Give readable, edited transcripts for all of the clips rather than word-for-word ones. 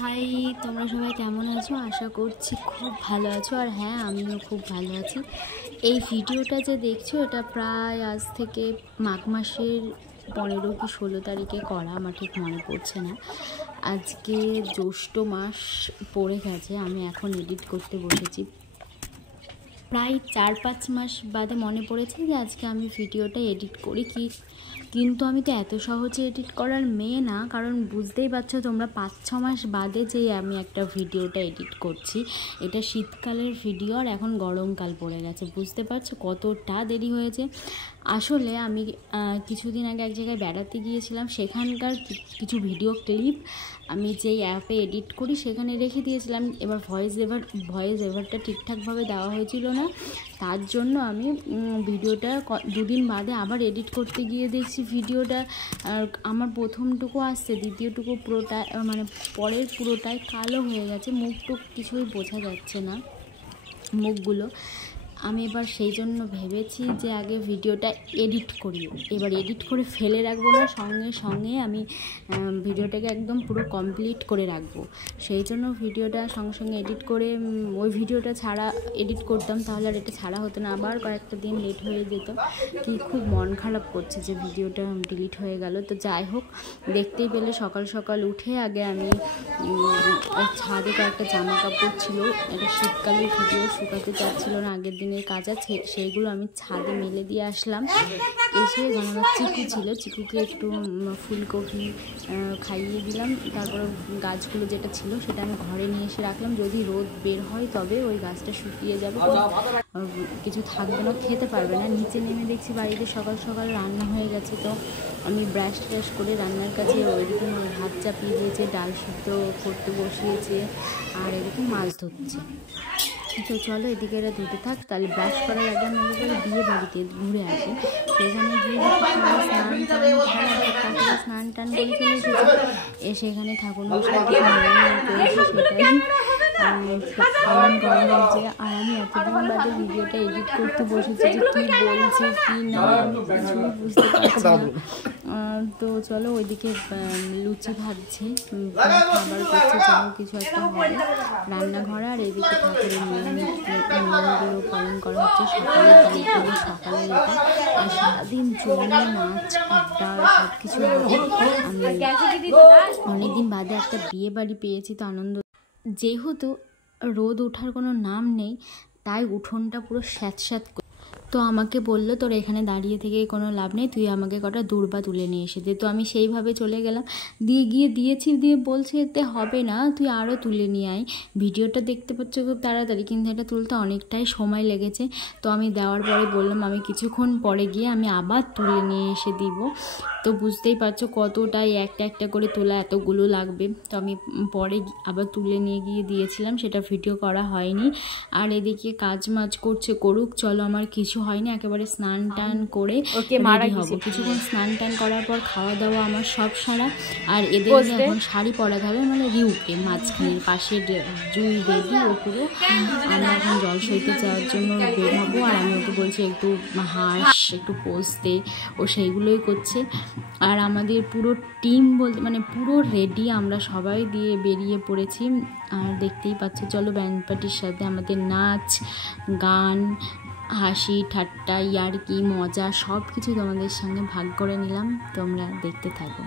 High, তোমরা সবাই কেমন আছো? আশা করছি খুব ভালো আছো। আর হ্যাঁ, আমিও খুব ভালো আছি। এই ভিডিওটা যে দেখছো, এটা প্রায় আজ থেকে মাঘ মাসের 15 কি 16 তারিখে করা, আমার ঠিক মনে পড়ছে না। আজকে জ্যৈষ্ঠ মাস পড়ে গেছে, আমি এখন এডিট করতে বসেছি। প্রায় 4-5 মাস বাদে মনে পড়েছে যে আজকে আমি ভিডিওটা এডিট করি। কিন্তু আমি তো এত সহজে এডিট করার মেয়ে না, কারণ বুঝতেই পারছো তোমরা, 5-6 মাস বাদে যে আমি একটা ভিডিওটা এডিট করছি। এটা শীতকালের ভিডিও, আর এখন গরমকাল পড়ে গেছে। বুঝতে পারছো কতটা দেরি হয়েছে। আসলে আমি কিছুদিন আগে এক জায়গায় বেড়াতে গিয়েছিলাম, সেখানকার কিছু ভিডিও ক্লিপ আমি যেই অ্যাপে এডিট করি সেখানে রেখে দিয়েছিলাম। এবার ভয়েস এভারটা ঠিকঠাকভাবে দেওয়া হয়েছিল না, তার জন্য আমি ভিডিওটা 2 দিন বাদে আবার এডিট করতে গিয়ে দেখছি ভিডিওটা আমার প্রথমটুকু আসছে, দ্বিতীয়টুকু পুরোটাই মানে পরের পুরোটাই কালো হয়ে গেছে। মুখটুক কিছুই বোঝা যাচ্ছে না, মুখগুলো। আমি এবার সেই জন্য ভেবেছি যে আগে ভিডিওটা এডিট করি। এবার এডিট করে ফেলে রাখবো না, সঙ্গে সঙ্গে আমি ভিডিওটাকে একদম পুরো কমপ্লিট করে রাখবো। সেই জন্য ভিডিওটা সঙ্গে সঙ্গে এডিট করে ওই ভিডিওটা ছাড়া এডিট করতাম, তাহলে আর এটা ছাড়া হতো না, আবার কয়েকটা দিন লেট হয়ে যেত। কি খুব মন খারাপ করছে যে ভিডিওটা ডিলিট হয়ে গেল। তো যাই হোক, দেখতেই পেলে সকাল সকাল উঠে আগে আমি ছাদে কয়েকটা জামা কাপড় ছিল, এটা শীতকালের ভিডিও, শুকাতে চাচ্ছিল না, আগের দিনের কাজ আছে, সেইগুলো আমি ছাদে মেলে দিয়ে আসলাম। এসে আমার চিকু ছিল, চিকুকে একটু ফুলকপি খাইয়ে দিলাম। তারপরে গাছগুলো যেটা ছিল সেটা আমি ঘরে নিয়ে এসে রাখলাম, যদি রোদ বের হয় তবে ওই গাছটা শুকিয়ে যাবে, কিছু থাকবে না, খেতে পারবে না। নিচে নেমে দেখছি বাড়িতে সকাল সকাল রান্না হয়ে গেছে। তো আমি ব্রাশ ট্রাশ করে রান্নার কাছে ওইদিকে ভাত চাপিয়ে দিয়েছে, ডাল সিদ্ধ করতে বসিয়েছে, আর এদিকে মাছ ধরছে। তো চলো এদিকে এরা ধুতে থাক, তাহলে ব্রাশ করার আগে আমি বিয়ে বাড়িতে ঘুরে আসি। সেখানে গিয়ে স্নান টান করে চলে এসেছি। সেখানে ঠাকুর মশাই সেটাই পালন করা হয়েছে। আর আমি এতদিন বাদে ভিডিওটা এডিট করতে বসেছি, যে কী বলছে কি না আমি কিছুই বুঝতে পারছি না। তো চলো ওইদিকে লুচি ভাজছে, খাবার করছে, যাও কিছু একটা হবে রান্নাঘরে। আর এদিকে ঠাকুরের নিয়মগুলো পালন করা হচ্ছে, সকালে বিয়েগুলো সকালে যেটা, আর সারাদিন চলবে নাচ আড্ডা সব কিছু হবে। আমি অনেকদিন বাদে একটা বিয়ে বাড়ি পেয়েছি, তো আনন্দ। যেহেতু রোদ ওঠার কোনো নাম নেই, তাই উঠোনটা পুরো স্যাঁতস্যাঁত। তো আমাকে বললো, তোর এখানে দাঁড়িয়ে থেকে কোনো লাভ নেই, তুই আমাকে কটা দূর্বা তুলে নিয়ে এসে দে। তো আমি সেইভাবে চলে গেলাম, দিয়েছি, বলছে এতে হবে না, তুই আরও তুলে নিয়ে আয়। ভিডিওটা দেখতে পাচ্ছ খুব তাড়াতাড়ি, কিন্তু এটা তুলতে অনেকটাই সময় লেগেছে। তো আমি দেওয়ার পরে বললাম আমি কিছুক্ষণ পরে গিয়ে আমি আবার তুলে নিয়ে এসে দিব। তো বুঝতেই পারছো কতটাই একটা একটা করে তোলা এতগুলো লাগবে। তো আমি পরে আবার তুলে নিয়ে গিয়ে দিয়েছিলাম, সেটা ভিডিও করা হয়নি। আর এদিকে কাজ মাজ করুক, চলো আমার কিছু হয়নি, একেবারে স্নান টান করে রেডি হব। কিছুক্ষণ স্নান টান করার পর খাওয়া দাওয়া আমার সব সারা। আর এদের এখন শাড়ি পরাতে হবে, মানে রিউকে মাঝখানের পাশের জুই রেডি, ও পুরো। আমরা এখন জল সইতে যাওয়ার জন্য বের হবো। আর আমি ওকে বলছি একটু হাঁস, একটু পোজ দে, ও সেইগুলোই করছে। আর আমাদের পুরো টিম বলতে মানে পুরো রেডি, আমরা সবাই দিয়ে বেরিয়ে পড়েছি। আর দেখতেই পাচ্ছ, চলো ব্যান্ড পার্টির সাথে আমাদের নাচ গান হাসি ঠাট্টা ইয়ার্কি মজা সব কিছু তোমাদের সঙ্গে ভাগ করে নিলাম, তোমরা দেখতে থাকো।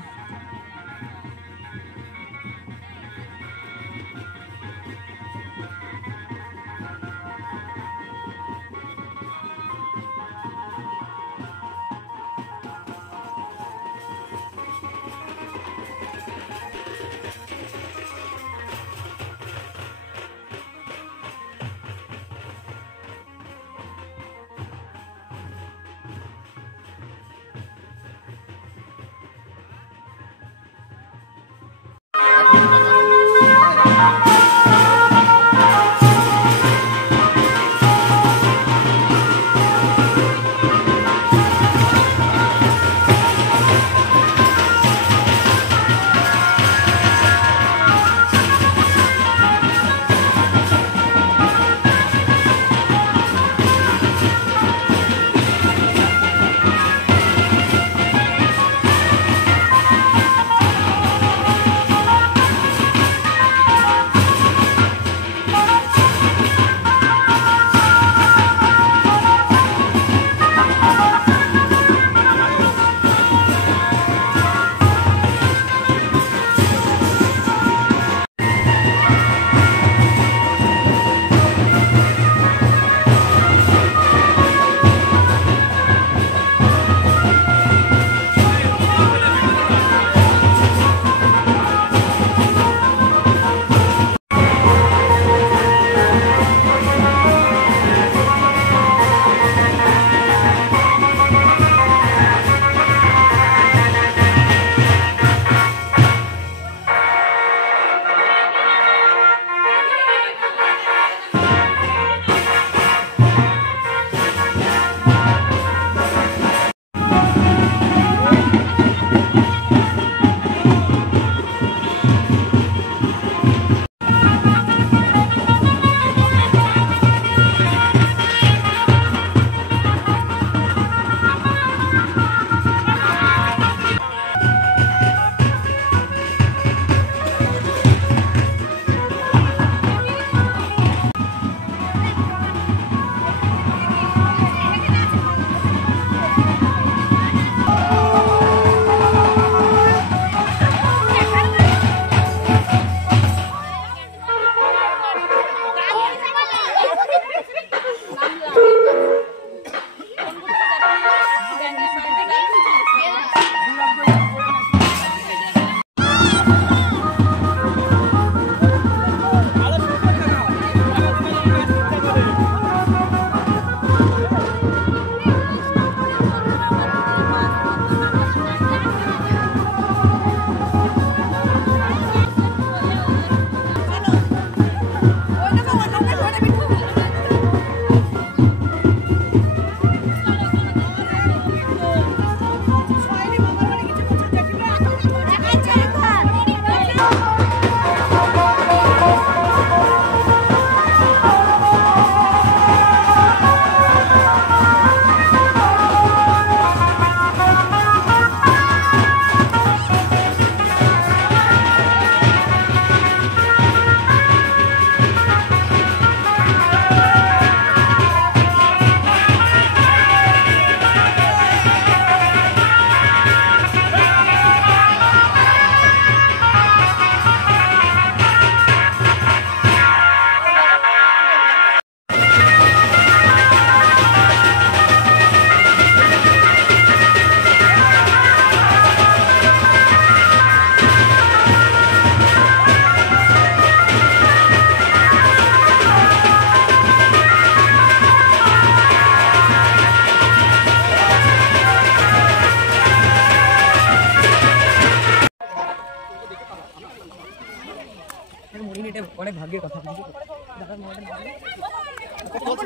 অনেক ভাগ্যের কথা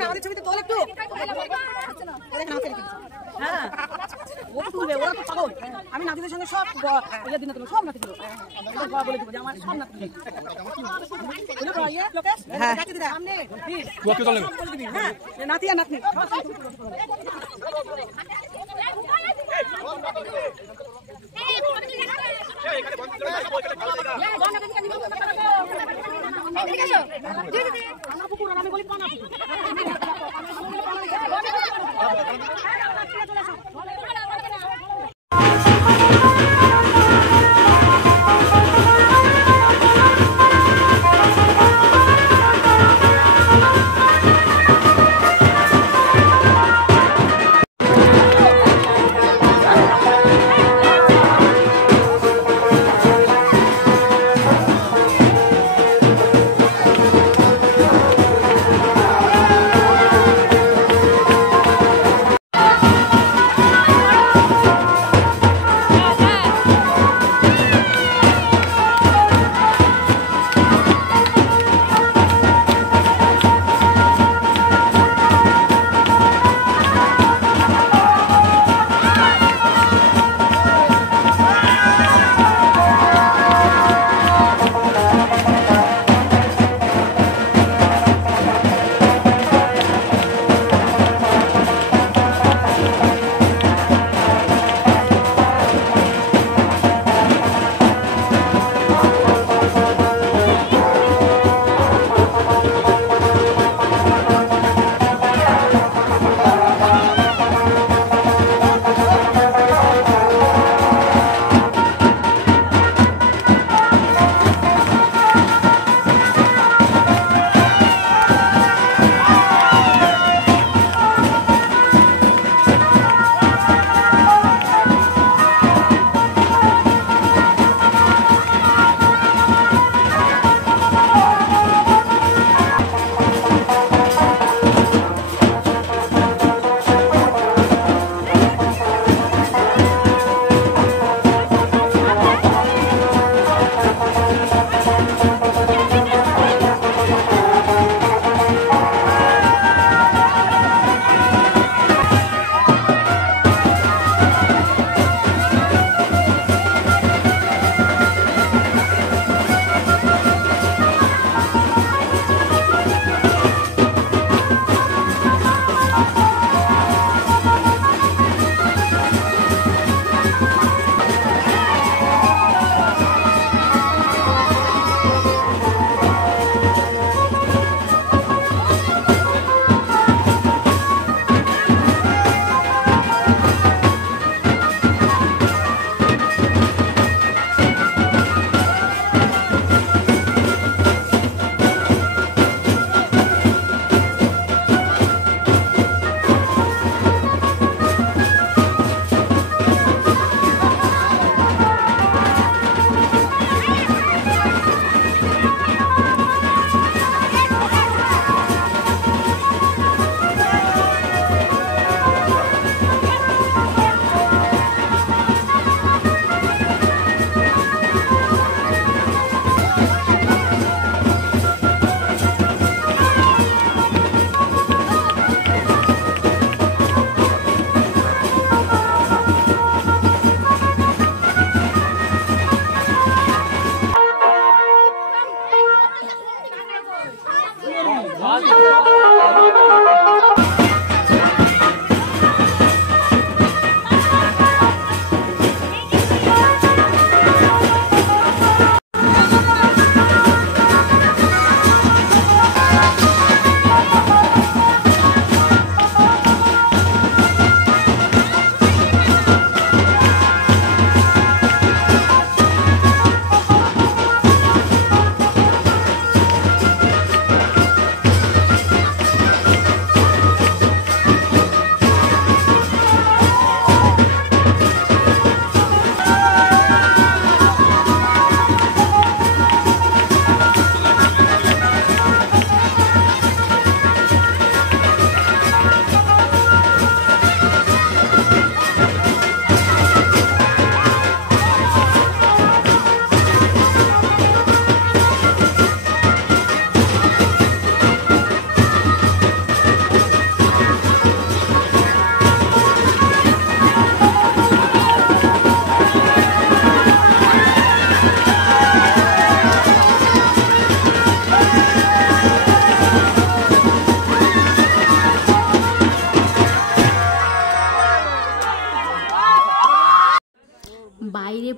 আমাদের ছবিতে তোল একটু হ্যাঁ ও তো তুলবে ওরা তো পাগল আমি নাতিদের সঙ্গে সব দিন সব নাতি দিল বলে দিব যে আমার সব নাতি নাতি আর নাতনি আমি বলি পানা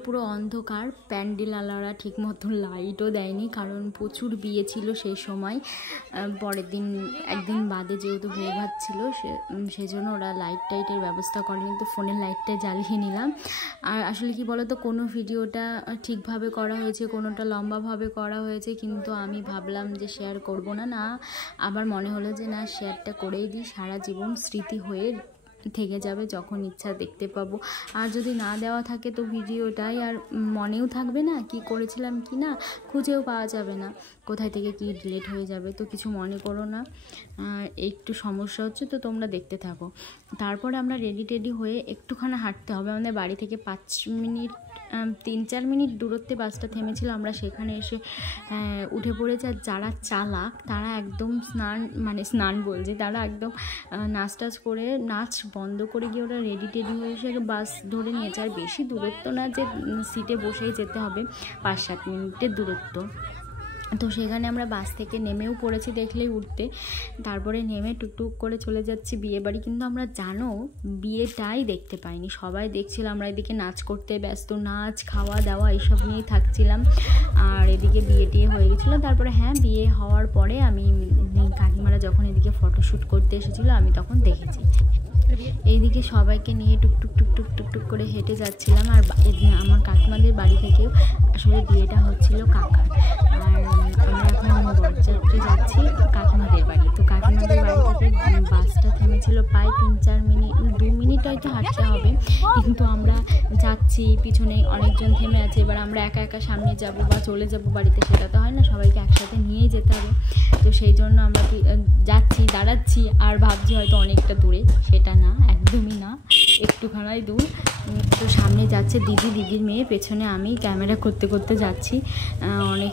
পুরো অন্ধকার, প্যান্ডেলওয়ালারা ঠিক মতো লাইটও দেয়নি, কারণ প্রচুর বিয়ে ছিল সেই সময়। পরের দিন একদিন বাদে যেহেতু বিয়ে ভাত ছিল, সেজন্য ওরা লাইট টাইটের ব্যবস্থা করেনি, তো ফোনের লাইটটাই জ্বালিয়ে নিলাম। আর আসলে কি বলো তো, কোনো ভিডিওটা ঠিকভাবে করা হয়েছে, কোনোটা লম্বাভাবে করা হয়েছে, কিন্তু আমি ভাবলাম যে শেয়ার করব না, আবার মনে হলো যে না, শেয়ারটা করেই দিই, সারা জীবন স্মৃতি হয়ে থেকে যাবে, যখন ইচ্ছা দেখতে পাবো। আর যদি না দেওয়া থাকে তো ভিডিওটাই আর মনেও থাকবে না কি করেছিলাম কি না, খুঁজেও পাওয়া যাবে না, কোথায় থেকে কি ডিলিট হয়ে যাবে। তো কিছু মনে করো না, একটু সমস্যা হচ্ছে, তো তোমরা দেখতে থাকো। তারপরে আমরা রেডি হয়ে একটুখানি হাঁটতে হবে, আমাদের বাড়ি থেকে 3-4 মিনিট দূরত্বে বাসটা থেমেছিল, আমরা সেখানে এসে উঠে পড়েছি। আর যারা চালাক তারা একদম স্নান বলছে, তারা একদম নাচ টাচ করে, নাচ বন্ধ করে গিয়ে ওরা রেডি হয়ে এসে বাস ধরে নিয়েছে। আর বেশি দূরত্ব না যে সিটে বসেই যেতে হবে, 5-7 মিনিটের দূরত্ব। তো সেখানে আমরা বাস থেকে নেমেও পড়েছি দেখলেই উঠতে, তারপরে নেমে টুকটুক করে চলে যাচ্ছি বিয়ে বাড়ি। কিন্তু আমরা জানো বিয়েটাই দেখতে পাইনি, সবাই দেখছিলাম, আমরা এদিকে নাচ করতে ব্যস্ত, নাচ খাওয়া দাওয়া এইসব নিয়েই থাকছিলাম, আর এদিকে বিয়ে হয়ে গেছিলো। তারপরে হ্যাঁ, বিয়ে হওয়ার পরে আমি কাকিমারা যখন এদিকে ফটোশ্যুট করতে এসেছিলো আমি তখন দেখেছি। এইদিকে সবাইকে নিয়ে টুকটুক করে হেঁটে যাচ্ছিলাম। আর আমার কাকিমাদের বাড়ি থেকেও আসলে বিয়েটা হচ্ছিল কাকার, আর আমরা এখন বরযাত্রী যাচ্ছি কাকিমাদের বাড়ি। তো কাকিমাদের বাড়ি থেকে বাসটা থেমেছিল প্রায় 3-4 মিনিট, 2 মিনিট হয়তো হাঁটতে হবে, কিন্তু আমরা যাচ্ছি, পিছনে অনেকজন থেমে আছে। এবার আমরা একা একা সামনে যাব বা চলে যাব বাড়িতে, সেটা তো হয় না, সবাইকে একসাথে নিয়েই যেতে হবে। তো সেই জন্য আমরা যাচ্ছি, দাঁড়াচ্ছি, আর ভাবছি হয়তো অনেকটা দূরে, সেটা না, একদমই না, একটুখানাই দূর। তো সামনে যাচ্ছে দিদির মেয়ে, পেছনে আমি ক্যামেরা করতে যাচ্ছি। অনেক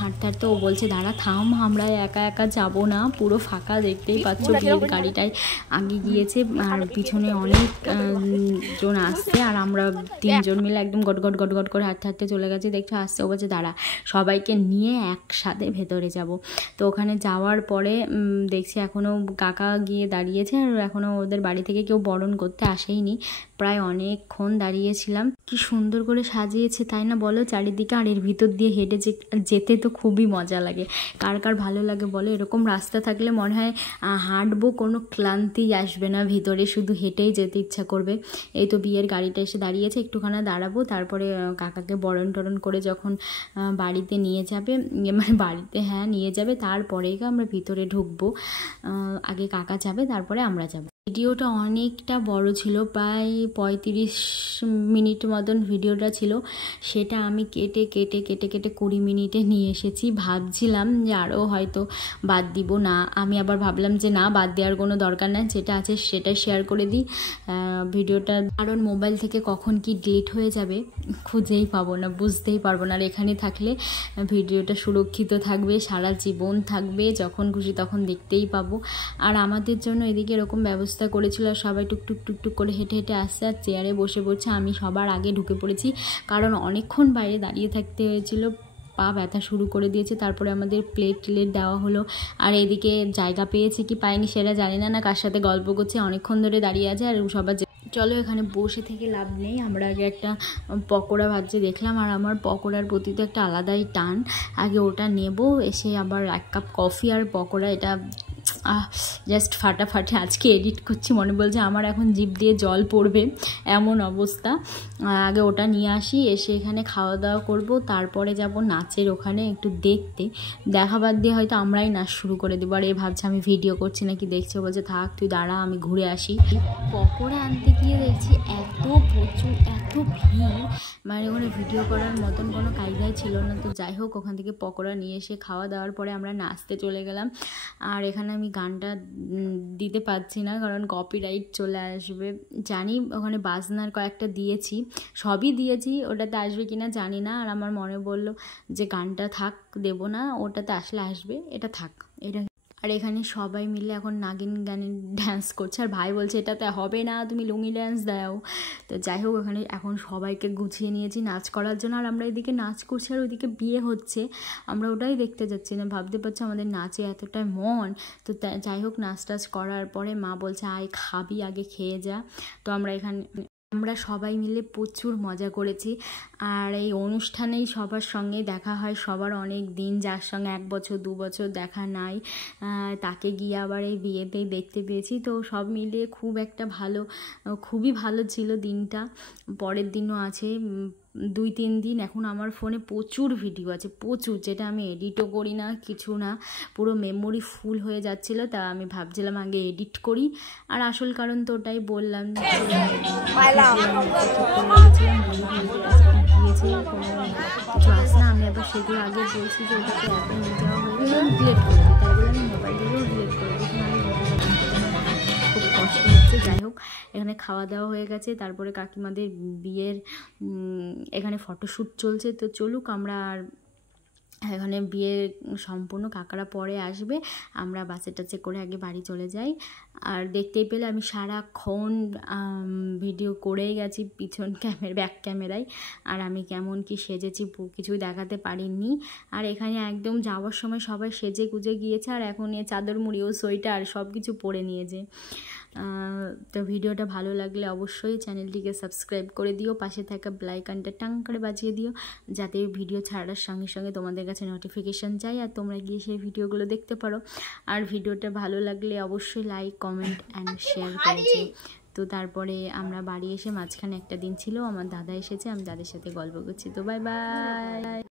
হাঁটতে ও বলছে দাঁড়া থাম, আমরা একা একা যাব না, পুরো ফাঁকা, দেখতেই পাচ্ছ বিয়ের গাড়িটায় আগে গিয়েছে, আর পিছনে অনেক জন আসছে, আর আমরা 3 জন মিলে একদম গট করে হাঁটতে চলে গেছি। দেখছো আসছে, ও বলছে দাঁড়া, সবাইকে নিয়ে একসাথে ভেতরে যাব। তো ওখানে যাওয়ার পরে দেখছি এখনও কাকা গিয়ে দাঁড়িয়েছে, আর এখনও ওদের বাড়ি থেকে কেউ বরণ করতে আসেইনি, প্রায় অনেকক্ষণ দাঁড়িয়েছিলাম। কি সুন্দর করে সাজিয়েছে তাই না বলো চারিদিকে, আর এর ভিতর দিয়ে হেঁটে যেতে তো খুবই মজা লাগে। কার ভালো লাগে বলো, এরকম রাস্তা থাকলে মনে হয় হাঁটবো, কোনো ক্লান্তি আসবে না, ভিতরে শুধু হেঁটেই যেতে ইচ্ছা করবে। এই তো বিয়ের গাড়িটা এসে দাঁড়িয়েছে, একটুখানি দাঁড়াবো, তারপরে কাকাকে বরণ করে যখন বাড়িতে নিয়ে যাবে, মানে বাড়িতে নিয়ে যাবে, তারপরেই আমরা ভিতরে ঢুকবো। আগে কাকা যাবে, তারপরে আমরা যাব। ভিডিওটা অনেকটা বড় ছিল, প্রায় 35 মিনিট মতন ভিডিওটা ছিল, সেটা আমি কেটে 20 মিনিটে নিয়ে এসেছি। ভাবছিলাম যে আরও হয়তো বাদ দিব, না আমি আবার ভাবলাম যে না, বাদ দেওয়ার কোনো দরকার নেই, যেটা আছে সেটা শেয়ার করে দিই ভিডিওটা, কারণ মোবাইল থেকে কখন কি ডিলিট হয়ে যাবে খুঁজেই পাবো না, বুঝতেই পারবো না। আর এখানে থাকলে ভিডিওটা সুরক্ষিত থাকবে, সারা জীবন থাকবে, যখন খুশি তখন দেখতেই পাবো। আর আমাদের জন্য এদিকে এরকম ব্যবস্থা করেছিল, আর সবাই টুকটুক করে হেঁটে আসছে, আর চেয়ারে বসে পড়ছে। আমি সবার আগে ঢুকে পড়েছি, কারণ অনেকক্ষণ বাইরে দাঁড়িয়ে থাকতে হয়েছিল, পা ব্যথা শুরু করে দিয়েছে। তারপরে আমাদের প্লেট দেওয়া হলো, আর এদিকে জায়গা পেয়েছে কি পাইনি সেটা জানি না, কার সাথে গল্প করছে, অনেকক্ষণ ধরে দাঁড়িয়ে আছে। আর সবার চলো এখানে বসে থেকে লাভ নেই, আমরা আগে একটা পকোড়া ভাজছে দেখলাম, আর আমার পকোড়ার প্রতি তো একটা আলাদাই টান, আগে ওটা নেব, এসে আবার 1 কাপ কফি আর পকোড়া, এটা জাস্ট ফাটাফাটি। আজকে এডিট করছি, মনে বলছে আমার এখন জিভ দিয়ে জল পড়বে, এমন অবস্থা। আগে ওটা নিয়ে আসি, এসে এখানে খাওয়া দাওয়া করব, তারপরে যাব নাচের ওখানে একটু দেখতে, দেখা বাদ দিয়ে হয়তো আমরাই নাচ শুরু করে দেবো। আর এ ভাবছে আমি ভিডিও করছি নাকি, দেখছে, বলছে থাক তুই দাঁড়া, আমি ঘুরে আসি। পকোড়া আনতে গিয়ে দেখছি প্রচুর এত ভিড়, মানে ওখানে ভিডিও করার মতন কোনো কায়দাই ছিল না। তো যাই হোক, ওখান থেকে পকোড়া নিয়ে এসে খাওয়া দাওয়ার পরে আমরা নাচতে চলে গেলাম। আর এখানে আমি গানটা দিতে পারছি না, কারণ কপিরাইট চলে আসবে জানি। ওখানে বাজনার কয়েকটা দিয়েছি, সবই দিয়েছি, ওটাতে আসবে কিনা জানি না। আর আমার মনে বললো যে গানটা থাক, দেবো না, ওটাতে আসলে আসবে, এটা থাক, এটা। আর এখানে সবাই মিলে এখন নাগিন গানে ড্যান্স করছে, আর ভাই বলছে এটাতে হবে না, তুমি লুঙ্গি ড্যান্স দাও। তো যাই হোক, ওখানে এখন সবাইকে গুছিয়ে নিয়েছি নাচ করার জন্য, আর আমরা এদিকে নাচ করছি, আর ওইদিকে বিয়ে হচ্ছে, আমরা ওটাই দেখতে যাচ্ছি না। ভাবতে পারছি আমাদের নাচে এতটাই মন। তো যাই হোক, নাচ টাচ করার পরে মা বলছে আয় খাবি, আগে খেয়ে যা। তো আমরা এখানে আমরা সবাই মিলে প্রচুর মজা করেছি। আর এই অনুষ্ঠানেই সবার সঙ্গে দেখা হয়, সবার অনেক দিন যার সঙ্গে 1 বছর 2 বছর দেখা নাই, তাকে গিয়ে আবার এই বিয়েতেই দেখতে পেয়েছি। তো সব মিলিয়ে খুবই ভালো ছিল দিনটা। পরের দিনও আছে 2-3 দিন। এখন আমার ফোনে প্রচুর ভিডিও আছে, প্রচুর, যেটা আমি এডিটও করি না, কিছু না, পুরো মেমোরি ফুল হয়ে যাচ্ছিলো। তা আমি ভাবছিলাম আগে এডিট করি। আর আসল কারণ তো ওটাই বললাম, গিয়েছে কিছু আসে না, আমি আবার সেগুলো আগে বলছি যে ওটাকে অ্যাপে নিয়ে যাওয়া হয়ে গেলে আমি ডিলেট করে দিই, তাই বলে আমি মোবাইল থেকেও ডিলেট করে দিই। খুব কষ্ট হচ্ছে। যাই হোক, এখানে খাওয়া দাওয়া হয়ে গেছে, তারপরে কাকিমাদের বিয়ের এখানে ফটোশ্যুট চলছে। তো চলুক, আমরা আর এখানে বিয়ে সম্পূর্ণ, কাকারা পরে আসবে, আমরা বাসে টাসে করে আগে বাড়ি চলে যাই। আর দেখতেই পেলে আমি সারাক্ষণ ভিডিও করেই গেছি পিছন ব্যাক ক্যামেরায়। আর আমি কেমন কি সেজেছি কিছুই দেখাতে পারিনি। আর এখানে একদম যাওয়ার সময় সবাই সেজে গুজে গিয়েছে, আর এখন এ চাদর মুড়ি ও সোয়েটার সব কিছু পরে নিয়েছে। তো ভিডিওটা ভালো লাগলে অবশ্যই চ্যানেলটিকে সাবস্ক্রাইব করে দিও, পাশে থাকা বেল আইকনটা টাং করে বাজিয়ে দিও, যাতে ভিডিও ছাড়ার সঙ্গে সঙ্গে তোমাদের কাছে নোটিফিকেশান যায় আর তোমরা গিয়ে সেই ভিডিওগুলো দেখতে পারো। আর ভিডিওটা ভালো লাগলে অবশ্যই লাইক, কমেন্ট অ্যান্ড শেয়ার করে দিও। তো তারপরে আমরা বাড়ি এসে মাঝখানে একটা দিন ছিল, আমার দাদা এসেছে, আমি দাদার সাথে গল্প করছি। তো বাই বাই।